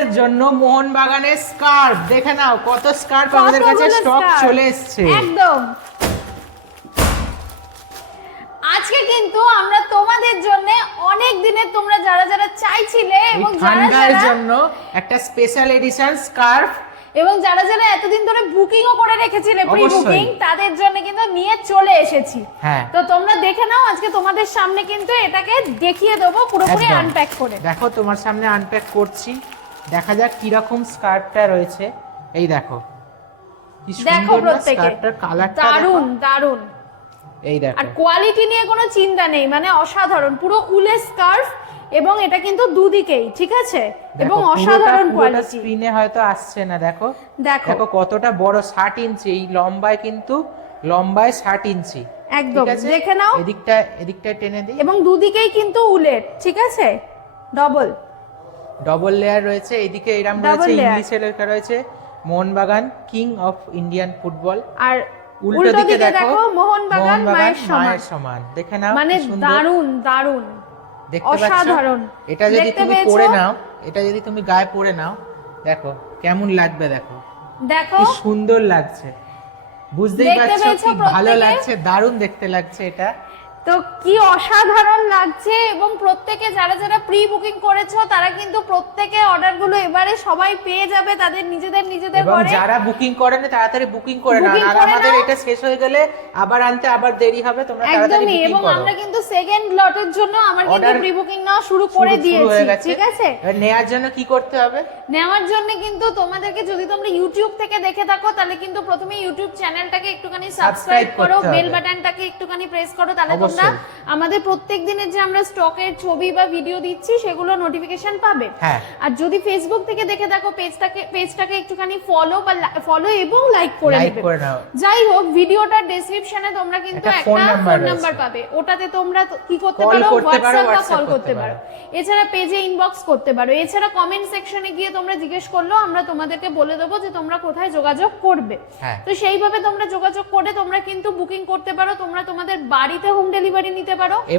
তোমাদের জন্য মোহনবাগানের স্কার্ফ দেখে নাও, কত স্কার্ফ আমাদের কাছে স্টক চলে এসেছে। একদম। আজকে কিন্তু আমরা তোমাদের জন্য অনেক দিনের তোমরা যারা যারা চাইছিলে এবং যারা ঠান্ডার জন্য একটা স্পেশাল এডিশন স্কার্ফ, এবং যারা যারা এতদিন ধরে বুকিংও করে রেখেছিলে প্রি বুকিং, তাদের জন্য কিন্তু নিয়ে চলে এসেছি। তো তোমরা দেখে নাও, আজকে তোমাদের সামনে কিন্তু এটাকে দেখিয়ে দেবো পুরোপুরি আনপ্যাক করে। দেখো তোমার সামনে আনপ্যাক করছি, দেখা যাক কি রকম স্কার্ফটা রয়েছে। এই দেখো কি সুন্দর না স্কার্ফটার কালারটা, দারুন দারুন। এই দেখো, আর কোয়ালিটি নিয়ে কোনো চিন্তা নেই, মানে অসাধারণ, পুরো উলের স্কার্ফ এবং এটা কিন্তু দুদিকেই, ঠিক আছে, এবং অসাধারণ কোয়ালিটি। স্ক্রিনে হয়তো আসছে না, দেখো দেখো কতটা বড়, 60 ইঞ্চি, এই লম্বায় কিন্তু লম্বায় 60 ইঞ্চি একদম। দেখে নাও, এদিকটা টেনে দিই, এবং দুদিকেই কিন্তু উলের, ঠিক আছে, ডবল লেয়ার রয়েছে। এদিকে এরকম রয়েছে, ইংলিশে লেখা রয়েছে Mohun Bagan king of Indian football, আর উল্টো দিকে দেখো মোহনবাগান মায়ের সমান। দেখে নাও, মানে দারুন দারুন, অসাধারণ। এটা যদি তুমি পরে নাও, এটা যদি তুমি গায়ে পরে নাও, দেখো কেমন লাগবে, দেখো কি সুন্দর লাগছে, বুঝতেই পারছো কি ভালো লাগছে, দারুন দেখতে লাগছে এটা। তো কি অসাধারণ লাগছে, এবং প্রত্যেকে যারা যারা প্রি বুকিং করেছো তারা কিন্তু প্রত্যেকে অর্ডারগুলো এবারে সবাই পেয়ে যাবে তাদের নিজেদের ঘরে। এবং যারা বুকিং করেনি তাড়াতাড়ি বুকিং করে নাও, আর আমাদের এটা শেষ হয়ে গেলে আবার আনতে আবার দেরি হবে, তোমরা তাড়াতাড়ি বুকিং করো। এবং আমরা কিন্তু সেকেন্ড লটের জন্য আমার কিন্তু প্রি বুকিং নেওয়া শুরু করে দিয়েছি, ঠিক আছে। নেওয়ার জন্য কি করতে হবে? নেওয়ার জন্য কিন্তু তোমাদেরকে, যদি তোমরা ইউটিউব থেকে দেখে থাকো তাহলে কিন্তু প্রথমে ইউটিউব চ্যানেলটাকে একটুখানি সাবস্ক্রাইব করো, বেল বাটনটাকে একটুখানি প্রেস করো, তাহলে তোমরা আমাদের প্রত্যেক দিনের যে আমরা স্টকের ছবি বা ভিডিও দিচ্ছি সেগুলো নোটিফিকেশন পাবে। আর যদি ফেসবুক থেকে দেখে থাকো পেজটাকে একটুখানি ফলো এবং লাইক করে নেবে। যাই হোক, ভিডিওটার ডেসক্রিপশনে তোমরা কিন্তু একটা ফোন নাম্বার পাবে, ওটাতে তোমরা কি করতে পারো, হোয়াটসঅ্যাপ বা কল করতে পারো, এছাড়া পেজে ইনবক্স করতে পারো, এছাড়া কমেন্ট সেকশনে গিয়ে তোমরা জিজ্ঞেস করলেও আমরা তোমাদেরকে বলে দেবো যে তোমরা কোথায় যোগাযোগ করবে। তো সেইভাবে তোমরা যোগাযোগ করে তোমরা কিন্তু বুকিং করতে পারো, তোমরা তোমাদের বাড়িতে হোম ডেলিভারি নিতে পারো।